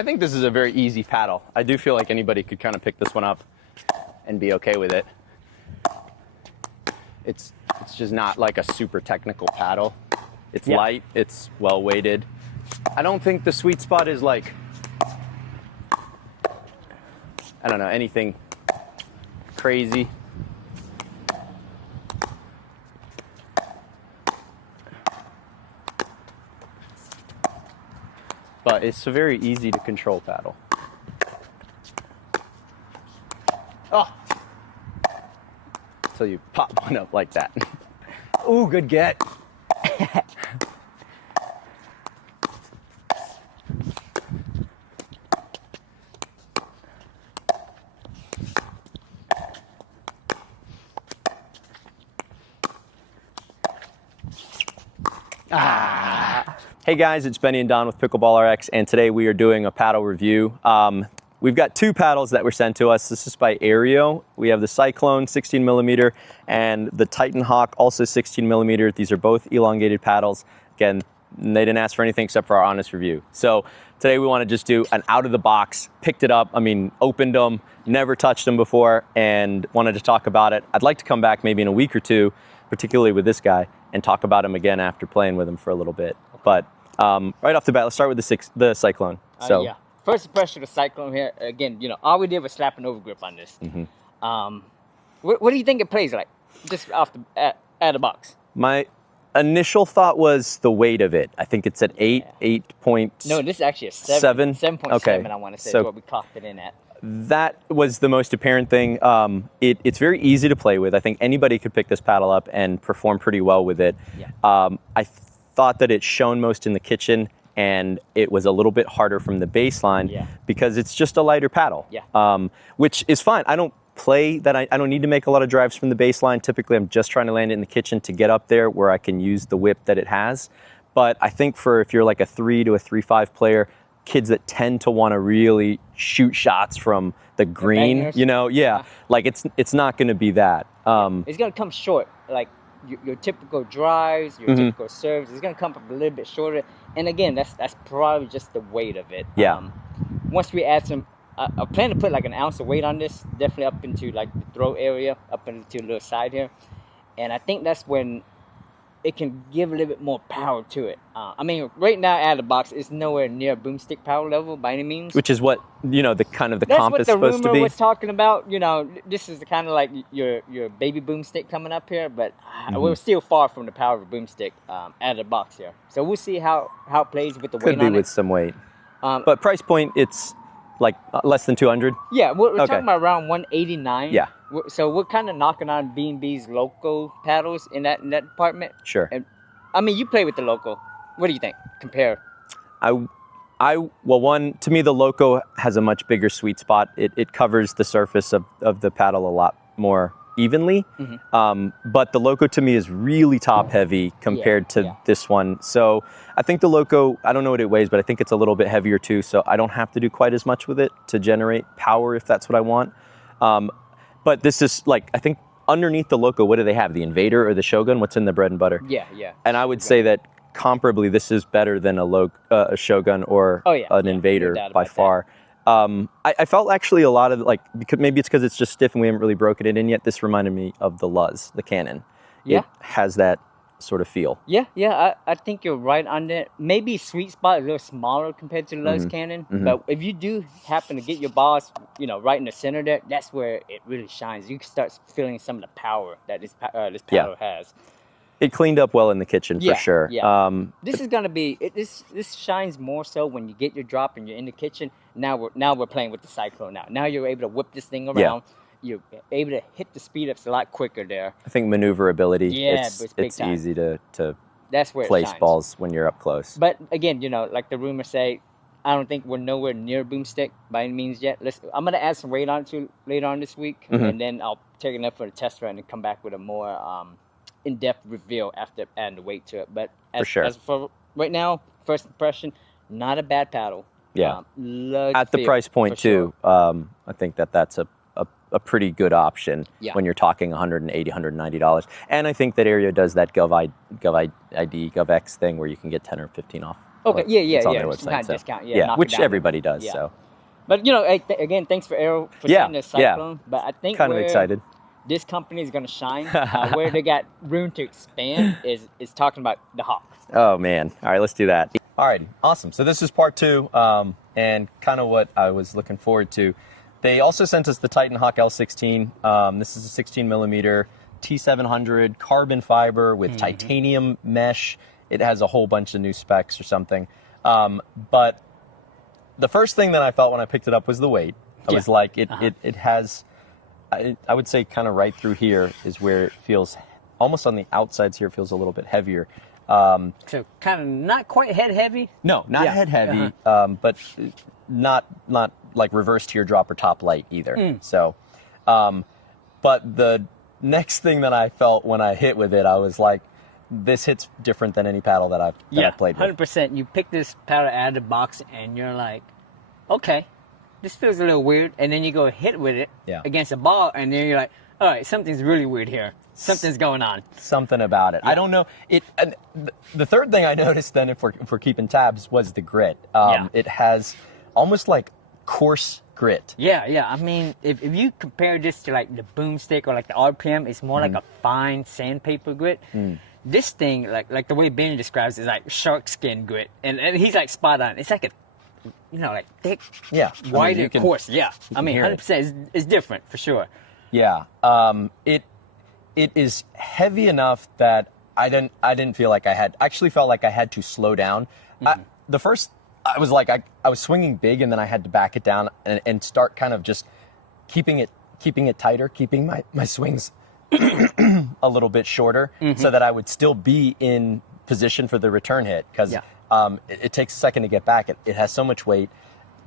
I think this is a very easy paddle. I do feel like anybody could kind of pick this one up and be okay with it. It's just not like a super technical paddle. It's light, it's well weighted. I don't think the sweet spot is like, I don't know, anything crazy. But it's a very easy to control paddle. Oh! So you pop one up like that. Ooh, good get. Hey guys, it's Benny and Don with Pickleball Rx, and today we are doing a paddle review. We've got two paddles that were sent to us. This is by AIREO. We have the Cyclone 16 millimeter and the Titan Hawk, also 16 millimeter. These are both elongated paddles. Again, they didn't ask for anything except for our honest review. So today we want to just do an out of the box, picked it up, opened them, never touched them before, and wanted to talk about it. I'd like to come back maybe in a week or two, particularly with this guy, and talk about him again after playing with him for a little bit. But right off the bat, let's start with the Cyclone. So yeah. First impression of the Cyclone here, again, all we did was slap an overgrip on this. What do you think it plays like, just off the out of the box? My initial thought was the weight of it. I think it's at 8 point. No, this is actually a 7.7. Okay. I want to say, so is what we clocked it in at. That was the most apparent thing. It's very easy to play with. I think anybody could pick this paddle up and perform pretty well with it. Yeah. I thought that it shone most in the kitchen, and it was a little bit harder from the baseline because it's just a lighter paddle, which is fine. I don't play that. I don't need to make a lot of drives from the baseline. Typically, I'm just trying to land it in the kitchen to get up there where I can use the whip that it has. But I think if you're like a 3 to a 3-5 player, kids that tend to want to really shoot shots from the green, like it's not going to be that. It's going to come short, like your typical drives, your typical serves. It's going to come up a little bit shorter. And again, that's probably just the weight of it. Yeah. Once we add some, I plan to put like an ounce of weight on this, definitely up into like the throat area, up into the little side here. And I think that's when it can give a little bit more power to it. Right now out of the box, it's nowhere near boomstick power level by any means. Which is what, the comp is supposed to be. That's what the rumor was talking about. This is the kind of like your baby boomstick coming up here, but we're still far from the power of a boomstick out of the box here. So we'll see how it plays with the weight on it. Could be with some weight. But price point, it's like less than 200? Yeah, we're talking about around 189. Yeah. So we're kind of knocking on B&B's local paddles in that department. Sure. And, you play with the local. What do you think? Compare. One, to me, the Loco has a much bigger sweet spot. It covers the surface of the paddle a lot more evenly. But the Loco to me is really top heavy compared to this one. So I think the Loco, I don't know what it weighs, but I think it's a little bit heavier too. So I don't have to do quite as much with it to generate power if that's what I want. But this is like, I think underneath the Loco, what do they have? The Invader or the Shogun? What's in the bread and butter? Yeah. And I would say that comparably, this is better than a Shogun or an Invader by far. I felt actually a lot of maybe it's because it's just stiff and we haven't really broken it in yet. This reminded me of the Luz, the Cannon. Yeah. It has that sort of feel. Yeah. I think you're right on that. Maybe sweet spot a little smaller compared to the Luz Cannon. But if you do happen to get your balls, right in the center there, that's where it really shines. You can start feeling some of the power that this paddle has. It cleaned up well in the kitchen for sure. Yeah. This is gonna be this shines more so when you get your drop and you're in the kitchen. Now we're playing with the Cyclone. Now you're able to whip this thing around. Yeah. You're able to hit the speed ups a lot quicker there. I think maneuverability. Yeah, it's easy to that's where place balls when you're up close. But again, like the rumors say, I don't think we're nowhere near boomstick by any means yet. I'm gonna add some weight on it later on this week, and then I'll take it up for the test run and come back with a more in-depth reveal after adding the weight to it. But as for right now, first impression, not a bad paddle. Yeah. At the price point too, I think that's a pretty good option when you're talking $180, $190. And I think that AIREO does that GovID, GovX thing where you can get 10 or 15 off. Okay, yeah, it's on their some kind website. of discount, Yeah, knock it which down. everybody does. Yeah. So But hey, again, thanks for AIREO for sending the Cyclone. But I think kind of where excited. this company is gonna shine, where they got room to expand, is talking about the Hawk. Oh man! All right, let's do that. All right, awesome. So this is part 2, and kind of what I was looking forward to. They also sent us the Titan Hawk-L16. This is a 16 millimeter T700 carbon fiber with titanium mesh. It has a whole bunch of new specs or something. But the first thing that I felt when I picked it up was the weight. I was like, it has, I would say kind of right through here is where it feels, almost on the outsides here, feels a little bit heavier. So kind of not quite head heavy. No, not head heavy, but not like reverse teardrop or top light either. So, but the next thing that I felt when I hit with it, I was like, this hits different than any paddle that I've played with. 100%. You pick this paddle out of the box and you're like, okay, this feels a little weird. And then you go hit with it against a ball, and then you're like, all right, something's really weird here. Something's going on. Something about it. I don't know. And the third thing I noticed then, if we're keeping tabs, was the grit. It has almost like coarse grit. Yeah. I mean, if you compare this to like the boomstick or like the RPM, it's more like a fine sandpaper grit. This thing, like the way Beni describes it, is like shark skin grit, and he's like spot on. It's like a, like thick, white and coarse. Yeah, I mean, 100% is different for sure. Yeah, it is heavy enough that I didn't feel like I actually felt like I had to slow down. The first, I was like, I was swinging big, and then I had to back it down and start kind of just keeping it tighter, keeping my swings a little bit shorter, so that I would still be in position for the return hit, because it takes a second to get back. It has so much weight,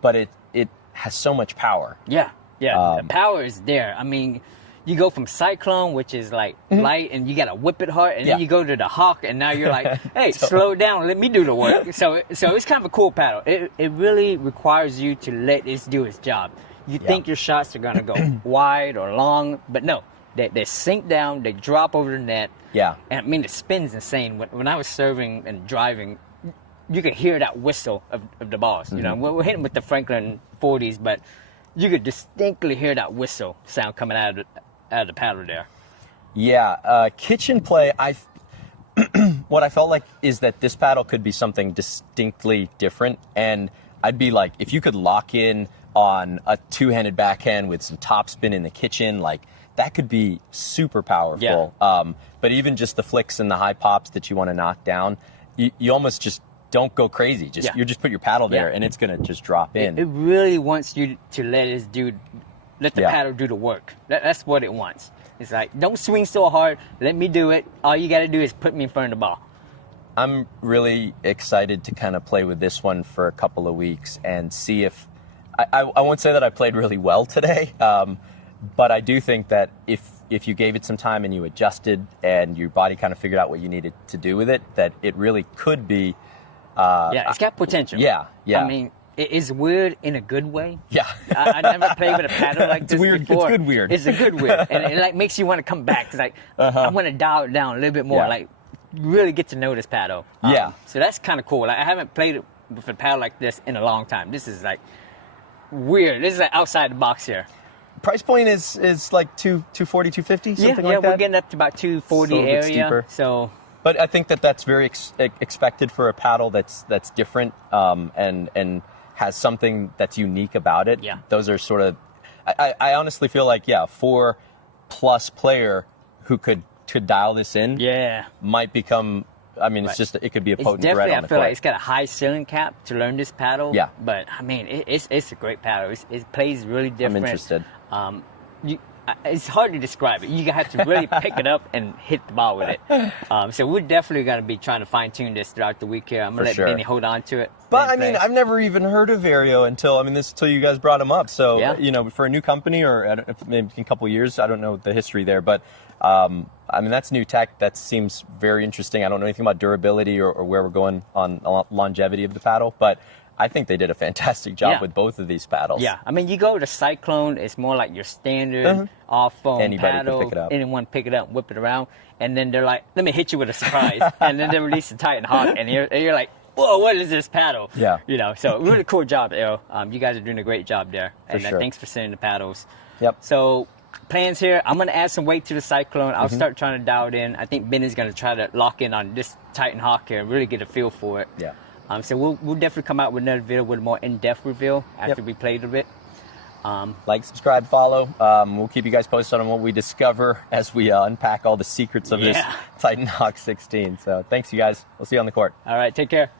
but it has so much power. Yeah, the power is there. I mean, you go from Cyclone, which is like light, and you gotta whip it hard, and then you go to the Hawk, and now you're like, hey, slow down, let me do the work. So it's kind of a cool paddle. It really requires you to let it do its job. You think your shots are gonna go wide or long, but no. They sink down, they drop over the net. Yeah. And I mean, the spin's insane. When I was serving and driving, you could hear that whistle of the balls. You know, we're hitting with the Franklin 40s, but you could distinctly hear that whistle sound coming out of the paddle there. Yeah. Kitchen play, what I felt like is that this paddle could be something distinctly different. And I'd be like, if you could lock in on a two-handed backhand with some topspin in the kitchen, like, that could be super powerful. But even just the flicks and the high pops that you want to knock down, you almost just don't go crazy. You just put your paddle there, and it's going to just drop in. It really wants you to let the paddle do the work. That's what it wants. It's like, don't swing so hard. Let me do it. All you got to do is put me in front of the ball. I'm really excited to kind of play with this one for a couple of weeks and see if I won't say that I played really well today. But I do think that if you gave it some time and you adjusted and your body kind of figured out what you needed to do with it, that it really could be. It's got potential. Yeah. I mean, it is weird in a good way. Yeah. I never played with a paddle like this weird. before. It's good weird. It's a good weird. And it like makes you want to come back. It's like, I want to dial it down a little bit more. Like, really get to know this paddle. So that's kind of cool. Like, I haven't played with a paddle like this in a long time. This is like weird. This is like outside the box here. Price point is like 240, 250, something like that? Yeah, we're getting up to about 240 area. Steeper. So, but I think that's very expected for a paddle that's different and has something that's unique about it. Yeah. Those are sort of, I honestly feel like, 4+ player who could dial this in might become, I mean, it's just, it could be a potent threat on the court. I feel like it's got a high ceiling cap to learn this paddle. Yeah. But, I mean, it's a great paddle. It plays really different. I'm interested. It's hard to describe it. You have to really pick it up and hit the ball with it. So we're definitely going to be trying to fine-tune this throughout the week here. I'm going to let Beni hold on to it. But, I mean, I've never even heard of AIREO until you guys brought them up. So, you know, for a new company or maybe in a couple of years, I don't know the history there. But, I mean, that's new tech. That seems very interesting. I don't know anything about durability or where we're going on longevity of the paddle. But I think they did a fantastic job with both of these paddles. Yeah, I mean, you go to Cyclone, it's more like your standard off-foam paddle. Can pick it up. Anyone pick it up, whip it around, and then they're like, let me hit you with a surprise. And then they release the Titan Hawk, and you're like, whoa, what is this paddle? Yeah. You know, so really cool job, AIREO. You guys are doing a great job there. And sure. Thanks for sending the paddles. Yep. So plans here, I'm going to add some weight to the Cyclone. I'll start trying to dial it in. I think Beni's going to try to lock in on this Titan Hawk here and really get a feel for it. Yeah. So we'll definitely come out with another video with a more in-depth reveal after we played a bit. Like, subscribe, follow. We'll keep you guys posted on what we discover as we unpack all the secrets of this Titan Hawk-16. So thanks, you guys. We'll see you on the court. All right, take care.